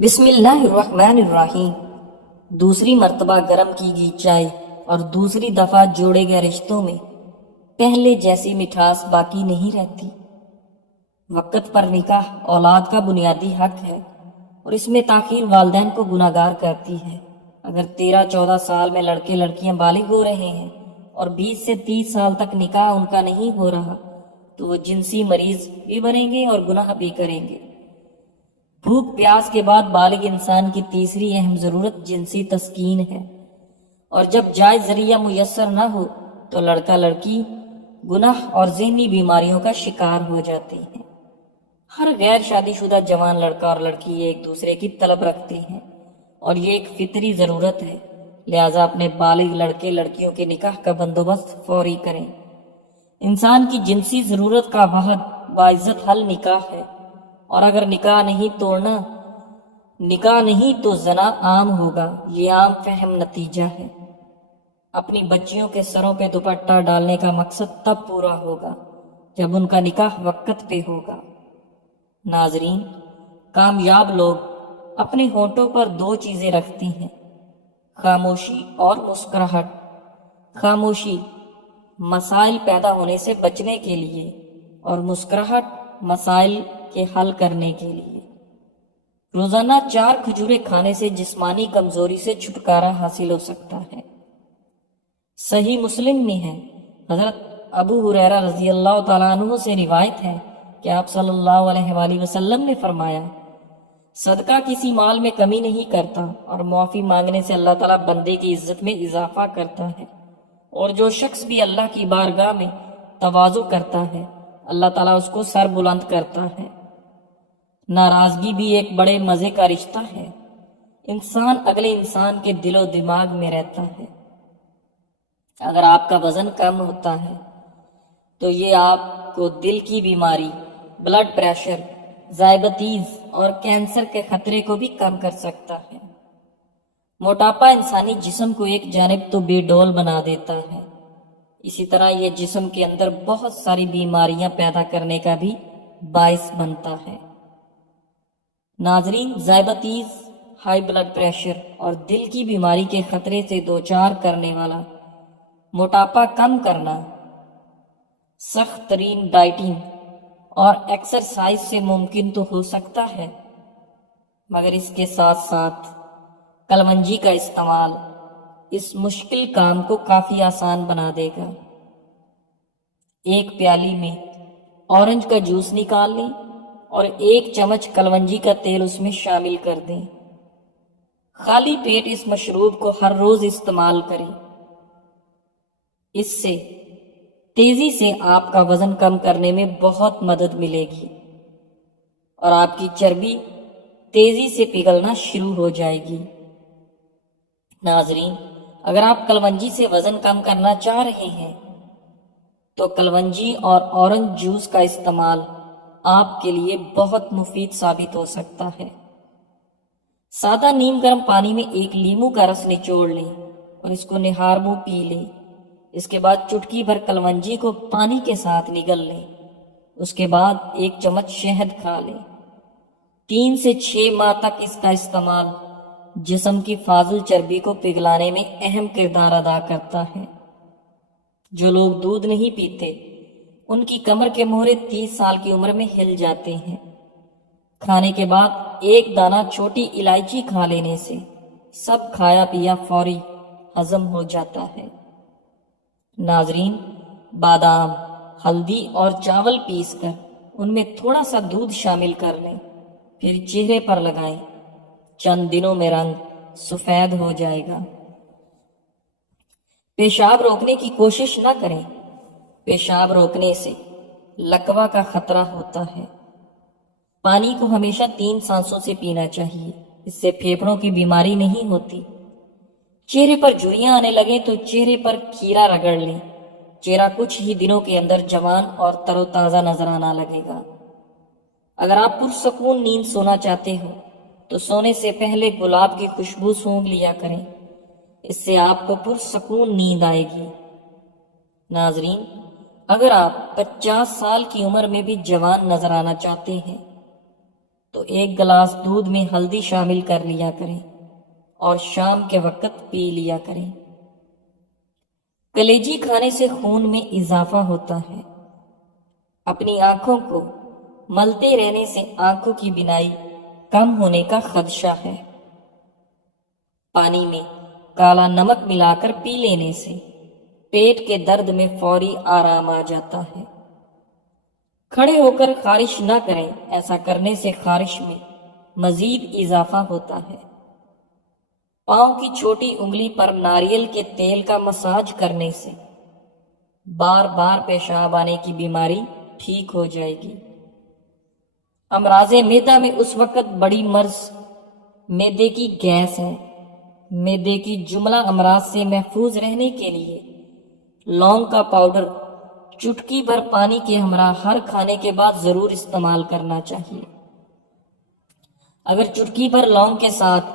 بسم اللہ الرحمن الرحیم۔ دوسری مرتبہ گرم کی گئی چائے اور دوسری دفعہ جوڑے گئے رشتوں میں پہلے جیسی مٹھاس باقی نہیں رہتی۔ وقت پر نکاح اولاد کا بنیادی حق ہے اور اس میں تاخیر والدین کو گناہگار کرتی ہے۔ اگر 13-14 سال میں لڑکے لڑکیاں بالغ ہو رہے ہیں اور 20 سے 30 سال تک نکاح ان کا نہیں ہو رہا تو وہ جنسی مریض بھی بنیں گے اور گناہ بھی کریں گے۔ بھوک پیاس کے بعد بالغ انسان کی تیسری اہم ضرورت جنسی تسکین ہے، اور جب جائز ذریعہ میسر نہ ہو تو لڑکا لڑکی گناہ اور ذہنی بیماریوں کا شکار ہو جاتے ہیں۔ ہر غیر شادی شدہ جوان لڑکا اور لڑکی ایک دوسرے کی طلب رکھتے ہیں اور یہ ایک فطری ضرورت ہے، لہذا اپنے بالغ لڑکے لڑکیوں کے نکاح کا بندوبست فوری کریں۔ انسان کی جنسی ضرورت کا واحد باعزت حل نکاح ہے، اور اگر نکاح نہیں تو زنا عام ہوگا۔ یہ عام فہم نتیجہ ہے۔ اپنی بچیوں کے سروں پہ دوپٹہ ڈالنے کا مقصد تب پورا ہوگا جب ان کا نکاح وقت پہ ہوگا۔ ناظرین، کامیاب لوگ اپنے ہونٹوں پر 2 چیزیں رکھتے ہیں: خاموشی اور مسکراہٹ۔ خاموشی مسائل پیدا ہونے سے بچنے کے لیے اور مسکراہٹ مسائل کے حل کرنے کے لیے۔ روزانہ 4 کھجوریں کھانے سے جسمانی کمزوری سے چھٹکارا حاصل ہو سکتا ہے۔ صحیح مسلم میں ہے، حضرت ابو ہریرہ رضی اللہ تعالیٰ عنہ سے روایت ہے کہ آپ صلی اللہ علیہ وآلہ وسلم نے فرمایا، صدقہ کسی مال میں کمی نہیں کرتا اور معافی مانگنے سے اللہ تعالیٰ بندے کی عزت میں اضافہ کرتا ہے، اور جو شخص بھی اللہ کی بارگاہ میں تواضع کرتا ہے اللہ تعالیٰ اس کو سر بلند کرتا ہے۔ ناراضگی بھی ایک بڑے مزے کا رشتہ ہے۔ انسان اگلے انسان کے دل و دماغ میں رہتا ہے۔ اگر آپ کا وزن کم ہوتا ہے تو یہ آپ کو دل کی بیماری، بلڈ پریشر، ذیابیطس اور کینسر کے خطرے کو بھی کم کر سکتا ہے۔ موٹاپا انسانی جسم کو ایک جانب تو بے ڈول بنا دیتا ہے، اسی طرح یہ جسم کے اندر بہت ساری بیماریاں پیدا کرنے کا بھی باعث بنتا ہے۔ ناظرین، ذیابیطس، ہائی بلڈ پریشر اور دل کی بیماری کے خطرے سے دوچار کرنے والا موٹاپا کم کرنا سخت ترین ڈائٹنگ اور ایکسرسائز سے ممکن تو ہو سکتا ہے، مگر اس کے ساتھ ساتھ کلونجی کا استعمال اس مشکل کام کو کافی آسان بنا دے گا۔ ایک پیالی میں اورنج کا جوس نکال لیں اور 1 چمچ کلونجی کا تیل اس میں شامل کر دیں۔ خالی پیٹ اس مشروب کو ہر روز استعمال کریں۔ اس سے تیزی سے آپ کا وزن کم کرنے میں بہت مدد ملے گی اور آپ کی چربی تیزی سے پگھلنا شروع ہو جائے گی۔ ناظرین، اگر آپ کلونجی سے وزن کم کرنا چاہ رہے ہیں تو کلونجی اور اورنج جوس کا استعمال آپ کے لیے بہت مفید ثابت ہو سکتا ہے۔ سادہ نیم گرم پانی میں 1 لیموں کا رس نچوڑ لیں اور اس کو نہار منہ پی لیں۔ اس کے بعد چٹکی بھر کلونجی کو پانی کے ساتھ نگل لیں۔ اس کے بعد 1 چمچ شہد کھا لیں۔ 3 سے 6 ماہ تک اس کا استعمال جسم کی فاضل چربی کو پگھلانے میں اہم کردار ادا کرتا ہے۔ جو لوگ دودھ نہیں پیتے ان کی کمر کے مہرے 30 سال کی عمر میں ہل جاتے ہیں۔ کھانے کے بعد 1 دانہ چھوٹی الائچی کھا لینے سے سب کھایا پیا فوری ہضم ہو جاتا ہے۔ ناظرین، بادام، ہلدی اور چاول پیس کر ان میں تھوڑا سا دودھ شامل کر لیں، پھر چہرے پر لگائیں۔ چند دنوں میں رنگ سفید ہو جائے گا۔ پیشاب روکنے کی کوشش نہ کریں۔ پیشاب روکنے سے لکوہ کا خطرہ ہوتا ہے۔ پانی کو ہمیشہ 3 سانسوں سے پینا چاہیے، اس سے پھیپھڑوں کی بیماری نہیں ہوتی۔ چہرے پر جھریاں آنے لگیں تو چہرے پر کھیرا رگڑ لیں۔ چہرہ کچھ ہی دنوں کے اندر جوان اور تر و تازہ نظر آنا لگے گا۔ اگر آپ پرسکون نیند سونا چاہتے ہو تو سونے سے پہلے گلاب کی خوشبو سونگھ لیا کریں، اس سے آپ کو پرسکون نیند آئے گی۔ ناظرین، اگر آپ 50 سال کی عمر میں بھی جوان نظر آنا چاہتے ہیں تو 1 گلاس دودھ میں ہلدی شامل کر لیا کریں اور شام کے وقت پی لیا کریں۔ کلیجی کھانے سے خون میں اضافہ ہوتا ہے۔ اپنی آنکھوں کو ملتے رہنے سے آنکھوں کی بینائی کم ہونے کا خدشہ ہے۔ پانی میں کالا نمک ملا کر پی لینے سے پیٹ کے درد میں فوری آرام آ جاتا ہے۔ کھڑے ہو کر خارش نہ کریں، ایسا کرنے سے خارش میں مزید اضافہ ہوتا ہے۔ پاؤں کی چھوٹی انگلی پر ناریل کے تیل کا مساج کرنے سے بار بار پیشاب آنے کی بیماری ٹھیک ہو جائے گی۔ امراض معدہ میں اس وقت بڑی مرض معدے کی گیس ہے۔ معدے کی جملہ امراض سے محفوظ رہنے کے لیے لونگ کا پاؤڈر چٹکی بھر پانی کے ہمراہ ہر کھانے کے بعد ضرور استعمال کرنا چاہیے۔ اگر چٹکی بھر لونگ کے ساتھ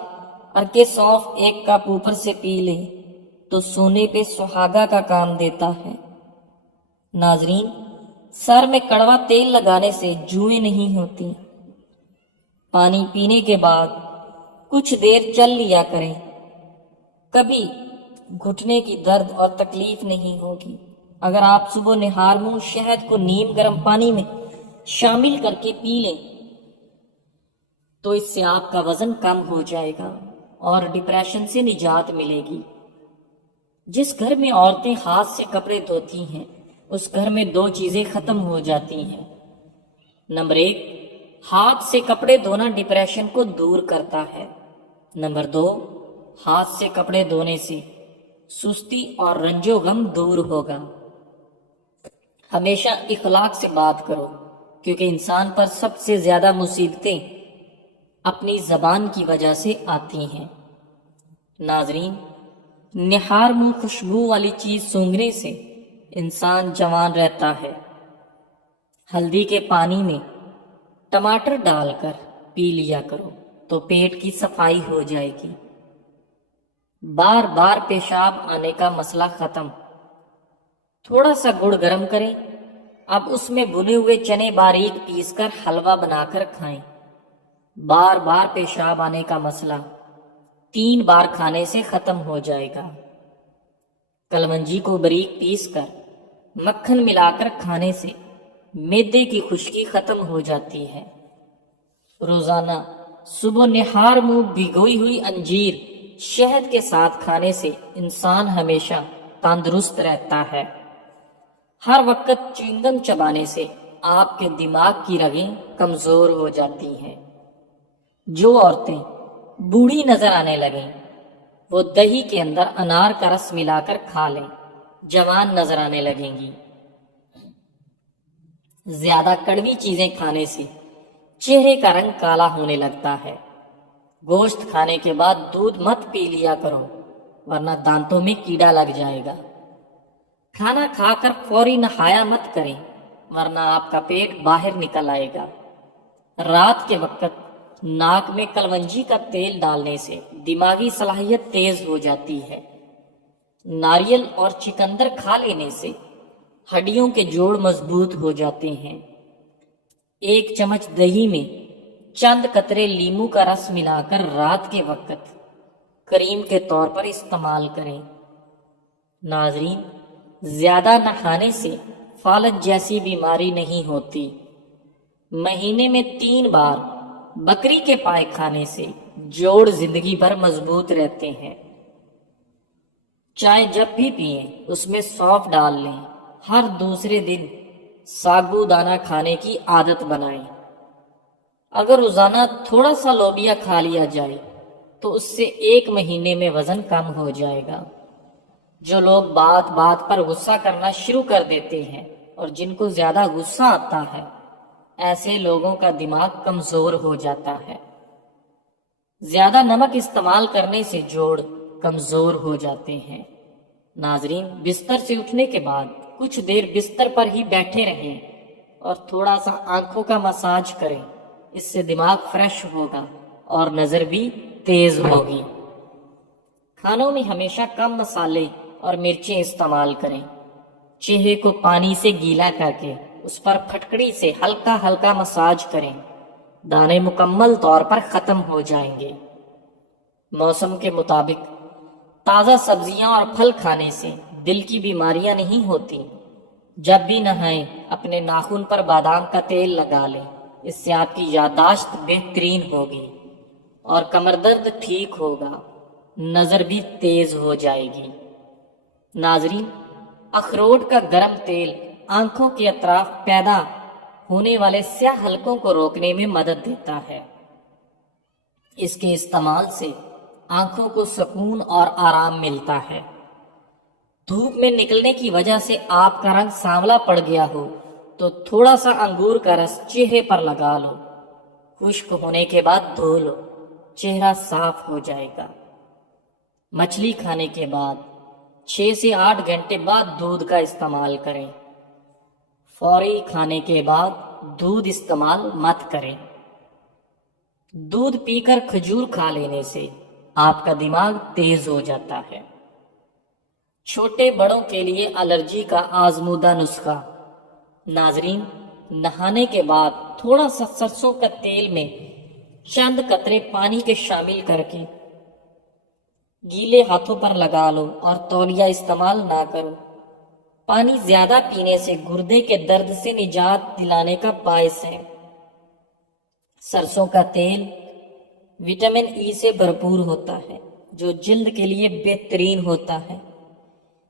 ارکے سونف 1 کپ اوپر سے پی لیں تو سونے پہ سہاگا کا کام دیتا ہے۔ ناظرین، سر میں کڑوا تیل لگانے سے جوئیں نہیں ہوتی۔ پانی پینے کے بعد کچھ دیر چل لیا کریں، کبھی گھٹنے کی درد اور تکلیف نہیں ہوگی۔ اگر آپ صبح نہار منہ شہد کو نیم گرم پانی میں شامل کر کے پی لیں تو اس سے آپ کا وزن کم ہو جائے گا اور ڈپریشن سے نجات ملے گی۔ جس گھر میں عورتیں ہاتھ سے کپڑے دھوتی ہیں اس گھر میں 2 چیزیں ختم ہو جاتی ہیں۔ نمبر 1، ہاتھ سے کپڑے دھونا ڈپریشن کو دور کرتا ہے۔ نمبر 2، ہاتھ سے کپڑے دھونے سے سستی اور رنج و غم دور ہوگا۔ ہمیشہ اخلاق سے بات کرو، کیونکہ انسان پر سب سے زیادہ مصیبتیں اپنی زبان کی وجہ سے آتی ہیں۔ ناظرین، نہار منہ خوشبو والی چیز سونگھنے سے انسان جوان رہتا ہے۔ ہلدی کے پانی میں ٹماٹر ڈال کر پی لیا کرو تو پیٹ کی صفائی ہو جائے گی۔ بار بار پیشاب آنے کا مسئلہ ختم۔ تھوڑا سا گڑ گرم کریں، اب اس میں بھنے ہوئے چنے باریک پیس کر حلوہ بنا کر کھائیں۔ بار بار پیشاب آنے کا مسئلہ 3 بار کھانے سے ختم ہو جائے گا۔ کلونجی کو باریک پیس کر مکھن ملا کر کھانے سے معدے کی خشکی ختم ہو جاتی ہے۔ روزانہ صبح نہار منہ بھگوئی ہوئی انجیر شہد کے ساتھ کھانے سے انسان ہمیشہ تندرست رہتا ہے۔ ہر وقت چوئنگم چبانے سے آپ کے دماغ کی رگیں کمزور ہو جاتی ہیں۔ جو عورتیں بوڑھی نظر آنے لگیں وہ دہی کے اندر انار کا رس ملا کر کھا لیں، جوان نظر آنے لگیں گی۔ زیادہ کڑوی چیزیں کھانے سے چہرے کا رنگ کالا ہونے لگتا ہے۔ گوشت کھانے کے بعد دودھ مت پی لیا کرو ورنہ دانتوں میں کیڑا لگ جائے گا۔ کھانا کھا کر فوری نہایا مت کریں ورنہ آپ کا پیٹ باہر نکل آئے گا۔ رات کے وقت ناک میں کلونجی کا تیل ڈالنے سے دماغی صلاحیت تیز ہو جاتی ہے۔ ناریل اور چکندر کھا لینے سے ہڈیوں کے جوڑ مضبوط ہو جاتے ہیں۔ 1 چمچ دہی میں چند قطرے لیمو کا رس ملا کر رات کے وقت کریم کے طور پر استعمال کریں۔ ناظرین، زیادہ نہانے سے فالج جیسی بیماری نہیں ہوتی۔ مہینے میں 3 بار بکری کے پائے کھانے سے جوڑ زندگی بھر مضبوط رہتے ہیں۔ چائے جب بھی پئیں اس میں سونف ڈال لیں۔ ہر دوسرے دن ساگو دانہ کھانے کی عادت بنائیں۔ اگر روزانہ تھوڑا سا لوبیا کھا لیا جائے تو اس سے 1 مہینے میں وزن کم ہو جائے گا۔ جو لوگ بات بات پر غصہ کرنا شروع کر دیتے ہیں اور جن کو زیادہ غصہ آتا ہے، ایسے لوگوں کا دماغ کمزور ہو جاتا ہے۔ زیادہ نمک استعمال کرنے سے جوڑ کمزور ہو جاتے ہیں۔ ناظرین، بستر سے اٹھنے کے بعد کچھ دیر بستر پر ہی بیٹھے رہیں اور تھوڑا سا آنکھوں کا مساج کریں۔ اس سے دماغ فریش ہوگا اور نظر بھی تیز ہوگی۔ کھانوں میں ہمیشہ کم مسالے اور مرچیں استعمال کریں۔ چہرے کو پانی سے گیلا کر کے اس پر پھٹکڑی سے ہلکا ہلکا مساج کریں۔ دانے مکمل طور پر ختم ہو جائیں گے۔ موسم کے مطابق تازہ سبزیاں اور پھل کھانے سے دل کی بیماریاں نہیں ہوتی۔ جب بھی نہائیں اپنے ناخن پر بادام کا تیل لگا لیں، اس سے آپ کی یادداشت بہترین ہوگی اور کمر درد ٹھیک ہوگا، نظر بھی تیز ہو جائے گی۔ ناظرین، اخروٹ کا گرم تیل آنکھوں کے اطراف پیدا ہونے والے سیاہ حلقوں کو روکنے میں مدد دیتا ہے۔ اس کے استعمال سے آنکھوں کو سکون اور آرام ملتا ہے۔ دھوپ میں نکلنے کی وجہ سے آپ کا رنگ سانولا پڑ گیا ہو تو تھوڑا سا انگور کا رس چہرے پر لگا لو، خشک ہونے کے بعد دھو لو، چہرہ صاف ہو جائے گا۔ مچھلی کھانے کے بعد 6 سے 8 گھنٹے بعد دودھ کا استعمال کریں۔ فوری کھانے کے بعد دودھ استعمال مت کریں۔ دودھ پی کر کھجور کھا لینے سے آپ کا دماغ تیز ہو جاتا ہے۔ چھوٹے بڑوں کے لیے الرجی کا آزمودہ نسخہ۔ ناظرین، نہانے کے بعد تھوڑا سا سرسوں کا تیل میں چند قطرے پانی کے شامل کر کے گیلے ہاتھوں پر لگا لو اور تولیہ استعمال نہ کرو۔ پانی زیادہ پینے سے گردے کے درد سے نجات دلانے کا باعث ہے۔ سرسوں کا تیل وٹامن ای سے بھرپور ہوتا ہے جو جلد کے لیے بہترین ہوتا ہے۔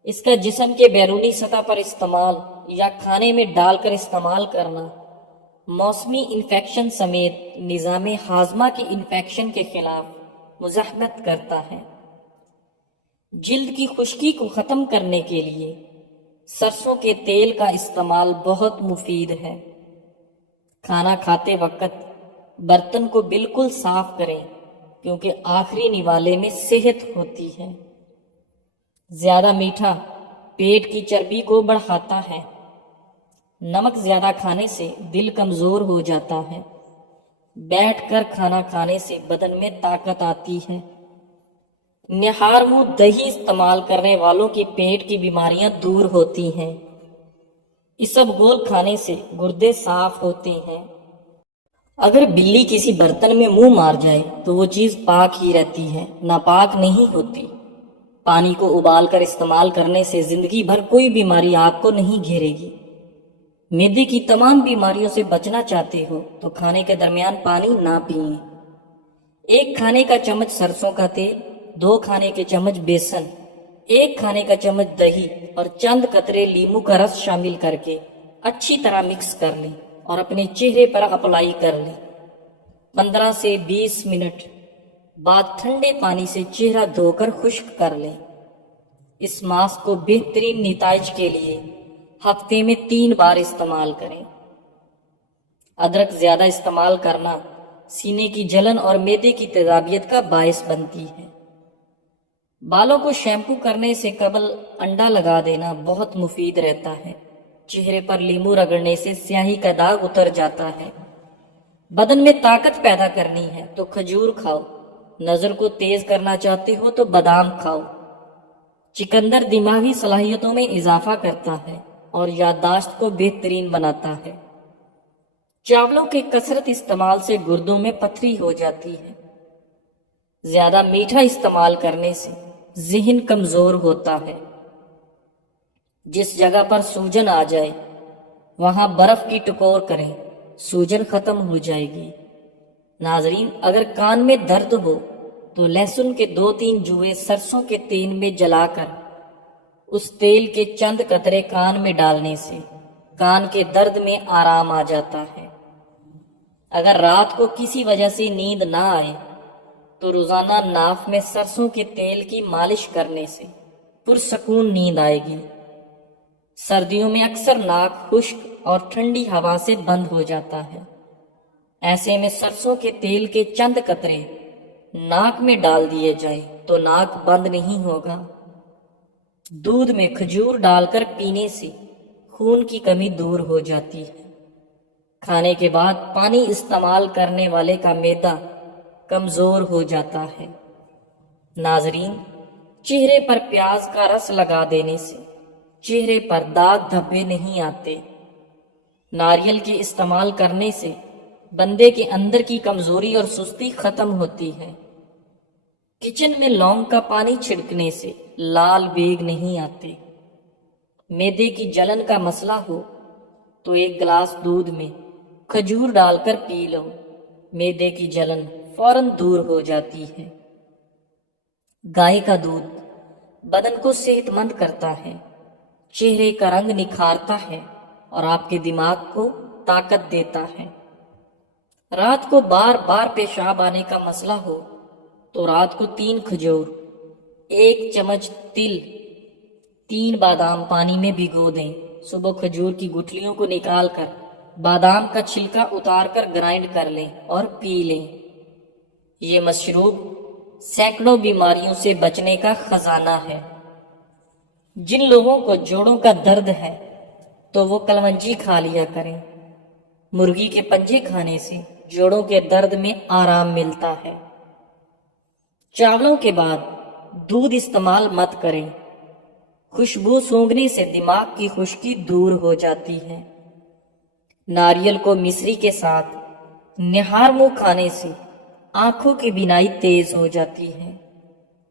اس کا جسم کے بیرونی سطح پر استعمال یا کھانے میں ڈال کر استعمال کرنا موسمی انفیکشن سمیت نظام ہاضمہ کی انفیکشن کے خلاف مزاحمت کرتا ہے۔ جلد کی خشکی کو ختم کرنے کے لیے سرسوں کے تیل کا استعمال بہت مفید ہے۔ کھانا کھاتے وقت برتن کو بالکل صاف کریں کیونکہ آخری نوالے میں صحت ہوتی ہے۔ زیادہ میٹھا پیٹ کی چربی کو بڑھاتا ہے۔ نمک زیادہ کھانے سے دل کمزور ہو جاتا ہے۔ بیٹھ کر کھانا کھانے سے بدن میں طاقت آتی ہے۔ نہار منہ دہی استعمال کرنے والوں کی پیٹ کی بیماریاں دور ہوتی ہیں۔ اسبگول کھانے سے گردے صاف ہوتے ہیں۔ اگر بلی کسی برتن میں منہ مار جائے تو وہ چیز پاک ہی رہتی ہے، ناپاک نہیں ہوتی۔ پانی کو ابال کر استعمال کرنے سے زندگی بھر کوئی بیماری آپ کو نہیں گھیرے گی۔ معدے کی تمام بیماریوں سے بچنا چاہتے ہو تو کھانے کے درمیان پانی نہ پئیں۔ 1 کھانے کا چمچ سرسوں کا تیل، 2 کھانے کے چمچ بیسن، 1 کھانے کا چمچ دہی اور چند قطرے لیموں کا رس شامل کر کے اچھی طرح مکس کر لیں اور اپنے چہرے پر اپلائی کر لیں۔ 15 سے 20 منٹ بعد ٹھنڈے پانی سے چہرہ دھو کر خشک کر لیں۔ اس ماسک کو بہترین نتائج کے لیے ہفتے میں 3 بار استعمال کریں۔ ادرک زیادہ استعمال کرنا سینے کی جلن اور معدے کی تیزابیت کا باعث بنتی ہے۔ بالوں کو شیمپو کرنے سے قبل انڈا لگا دینا بہت مفید رہتا ہے۔ چہرے پر لیموں رگڑنے سے سیاہی کا داغ اتر جاتا ہے۔ بدن میں طاقت پیدا کرنی ہے تو کھجور کھاؤ۔ نظر کو تیز کرنا چاہتے ہو تو بادام کھاؤ۔ چقندر دماغی صلاحیتوں میں اضافہ کرتا ہے اور یادداشت کو بہترین بناتا ہے۔ چاولوں کے کثرت استعمال سے گردوں میں پتھری ہو جاتی ہے۔ زیادہ میٹھا استعمال کرنے سے ذہن کمزور ہوتا ہے۔ جس جگہ پر سوجن آ جائے وہاں برف کی ٹکور کریں، سوجن ختم ہو جائے گی۔ ناظرین، اگر کان میں درد ہو تو لہسن کے 2-3 جوئے سرسوں کے تیل میں جلا کر اس تیل کے چند قطرے کان میں ڈالنے سے کان کے درد میں آرام آ جاتا ہے۔ اگر رات کو کسی وجہ سے نیند نہ آئے تو روزانہ ناف میں سرسوں کے تیل کی مالش کرنے سے پرسکون نیند آئے گی۔ سردیوں میں اکثر ناک خشک اور ٹھنڈی ہوا سے بند ہو جاتا ہے۔ ایسے میں سرسوں کے تیل کے چند قطرے ناک میں ڈال دیے جائیں تو ناک بند نہیں ہوگا۔ دودھ میں کھجور ڈال کر پینے سے خون کی کمی دور ہو جاتی ہے۔ کھانے کے بعد پانی استعمال کرنے والے کا معدہ کمزور ہو جاتا ہے۔ ناظرین، چہرے پر پیاز کا رس لگا دینے سے چہرے پر داغ دھبے نہیں آتے۔ ناریل کے استعمال کرنے سے بندے کے اندر کی کمزوری اور سستی ختم ہوتی ہے۔ کچن میں لونگ کا پانی چھڑکنے سے لال بیگ نہیں آتے۔ معدے کی جلن کا مسئلہ ہو تو ایک گلاس دودھ میں کھجور ڈال کر پی لو، معدے کی جلن فوراً دور ہو جاتی ہے۔ گائے کا دودھ بدن کو صحت مند کرتا ہے، چہرے کا رنگ نکھارتا ہے اور آپ کے دماغ کو طاقت دیتا ہے۔ رات کو بار بار پیشاب آنے کا مسئلہ ہو تو رات کو 3 کھجور، 1 چمچ تل، 3 بادام پانی میں بھگو دیں۔ صبح کھجور کی گٹھلیوں کو نکال کر بادام کا چھلکا اتار کر گرائنڈ کر لیں اور پی لیں۔ یہ مشروب سینکڑوں بیماریوں سے بچنے کا خزانہ ہے۔ جن لوگوں کو جوڑوں کا درد ہے تو وہ کلونجی کھا لیا کریں۔ مرغی کے پنجے کھانے سے جوڑوں کے درد میں آرام ملتا ہے۔ چاولوں کے بعد دودھ استعمال مت کریں۔ خوشبو سونگھنے سے دماغ کی خشکی دور ہو جاتی ہے۔ ناریل کو مصری کے ساتھ نہار منہ کھانے سے آنکھوں کی بینائی تیز ہو جاتی ہے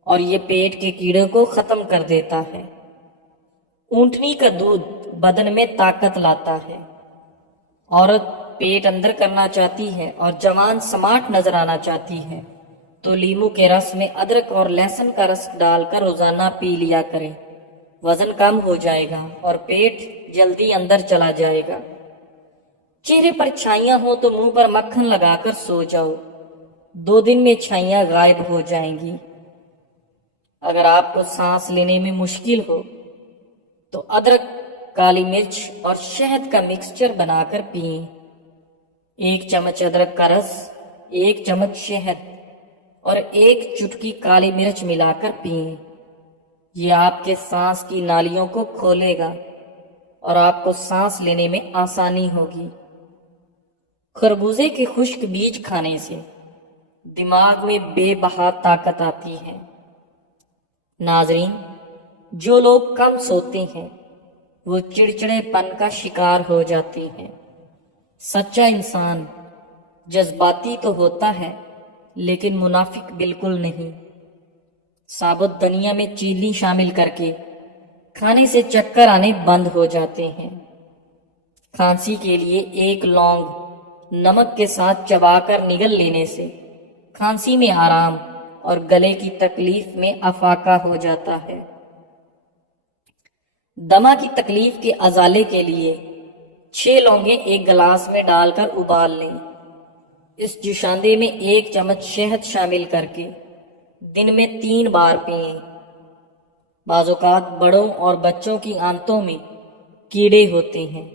اور یہ پیٹ کے کیڑے کو ختم کر دیتا ہے۔ اونٹنی کا دودھ بدن میں طاقت لاتا ہے۔ عورت پیٹ اندر کرنا چاہتی ہے اور جوان سمارٹ نظر آنا چاہتی ہے تو لیمو کے رس میں ادرک اور لہسن کا رس ڈال کر روزانہ پی لیا کریں۔ وزن کم ہو جائے گا اور پیٹ جلدی اندر چلا جائے گا۔ چہرے پر چھائیاں ہوں تو منہ پر مکھن لگا کر سو جاؤ، 2 دن میں چھائیاں غائب ہو جائیں گی۔ اگر آپ کو سانس لینے میں مشکل ہو تو ادرک، کالی مرچ اور شہد کا مکسچر بنا کر پئیں۔ 1 چمچ ادرک کا رس، 1 چمچ شہد اور 1 چٹکی کالی مرچ ملا کر پئیں۔ یہ آپ کے سانس کی نالیوں کو کھولے گا اور آپ کو سانس لینے میں آسانی ہوگی۔ خربوزے کے خشک بیج کھانے سے دماغ میں بے بہا طاقت آتی ہے۔ ناظرین، جو لوگ کم سوتے ہیں وہ چڑچڑے پن کا شکار ہو جاتے ہیں۔ سچا انسان جذباتی تو ہوتا ہے لیکن منافق بالکل نہیں۔ ثابت دنیا میں چینی شامل کر کے کھانے سے چکر آنے بند ہو جاتے ہیں۔ کھانسی کے لیے 1 لونگ نمک کے ساتھ چبا کر نگل لینے سے کھانسی میں آرام اور گلے کی تکلیف میں افاقہ ہو جاتا ہے۔ دمہ کی تکلیف کے ازالے کے لیے 6 لونگیں 1 گلاس میں ڈال کر ابال لیں۔ اس جوشاندے میں 1 چمچ شہد شامل کر کے دن میں 3 بار پئیں۔ بعض اوقات بڑوں اور بچوں کی آنتوں میں کیڑے ہوتے ہیں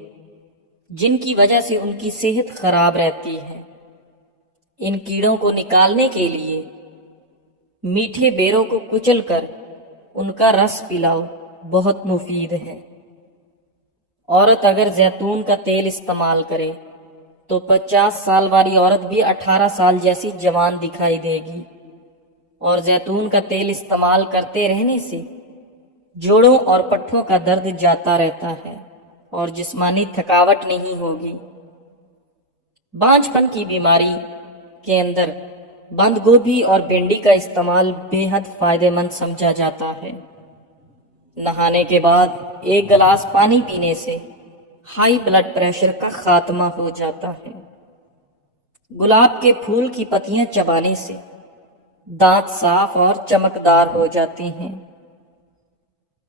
جن کی وجہ سے ان کی صحت خراب رہتی ہے۔ ان کیڑوں کو نکالنے کے لیے میٹھے بیروں کو کچل کر ان کا رس پلاؤ، بہت مفید ہے۔ عورت اگر زیتون کا تیل استعمال کرے تو 50 سال والی عورت بھی 18 سال جیسی جوان دکھائی دے گی، اور زیتون کا تیل استعمال کرتے رہنے سے جوڑوں اور پٹھوں کا درد جاتا رہتا ہے اور جسمانی تھکاوٹ نہیں ہوگی۔ بانجھ پن کی بیماری کے اندر بند گوبھی اور بھنڈی کا استعمال بے حد فائدہ مند سمجھا جاتا ہے۔ نہانے کے بعد 1 گلاس پانی پینے سے ہائی بلڈ پریشر کا خاتمہ ہو جاتا ہے۔ گلاب کے پھول کی پتیاں چبانے سے دانت صاف اور چمکدار ہو جاتے ہیں۔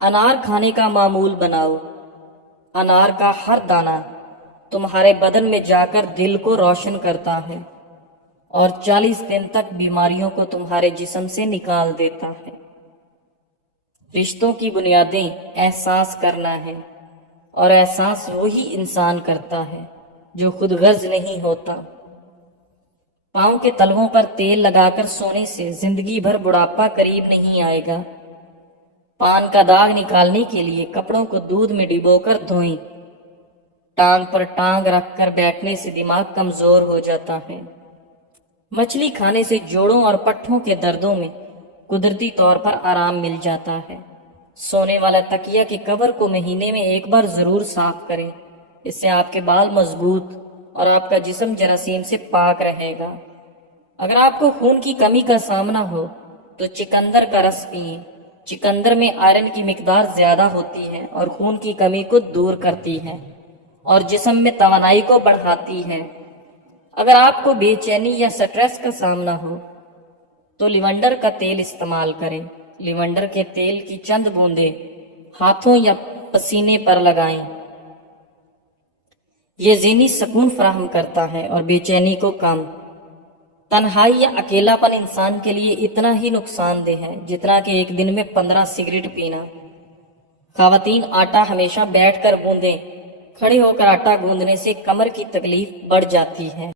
انار کھانے کا معمول بناؤ۔ انار کا ہر دانہ تمہارے بدن میں جا کر دل کو روشن کرتا ہے اور 40 دن تک بیماریوں کو تمہارے جسم سے نکال دیتا ہے۔ رشتوں کی بنیادیں احساس کرنا ہے، اور احساس وہی انسان کرتا ہے جو خود غرض نہیں ہوتا۔ پاؤں کے تلووں پر تیل لگا کر سونے سے زندگی بھر بڑھاپا قریب نہیں آئے گا۔ پان کا داغ نکالنے کے لیے کپڑوں کو دودھ میں ڈبو کر دھوئیں۔ ٹانگ پر ٹانگ رکھ کر بیٹھنے سے دماغ کمزور ہو جاتا ہے۔ مچھلی کھانے سے جوڑوں اور پٹھوں کے دردوں میں قدرتی طور پر آرام مل جاتا ہے۔ سونے والا تکیہ کے کور کو مہینے میں 1 بار ضرور صاف کریں، اس سے آپ کے بال مضبوط اور آپ کا جسم جراثیم سے پاک رہے گا۔ اگر آپ کو خون کی کمی کا سامنا ہو تو چقندر کا رس پئیں۔ چقندر میں آئرن کی مقدار زیادہ ہوتی ہے اور خون کی کمی کو دور کرتی ہے اور جسم میں توانائی کو بڑھاتی ہے۔ اگر آپ کو بے چینی یا سٹریس کا سامنا ہو تو لیونڈر کا تیل استعمال کریں۔ لیونڈر کے تیل کی چند بوندیں ہاتھوں یا پسینے پر لگائیں۔ یہ ذہنی سکون فراہم کرتا ہے اور بے چینی کو کم۔ تنہائی یا اکیلا پن انسان کے لیے اتنا ہی نقصان دہ ہے جتنا کہ ایک دن میں 15 سگریٹ پینا۔ خواتین آٹا ہمیشہ بیٹھ کر گوندیں۔ کھڑے ہو کر آٹا گوندنے سے کمر کی تکلیف بڑھ جاتی ہے۔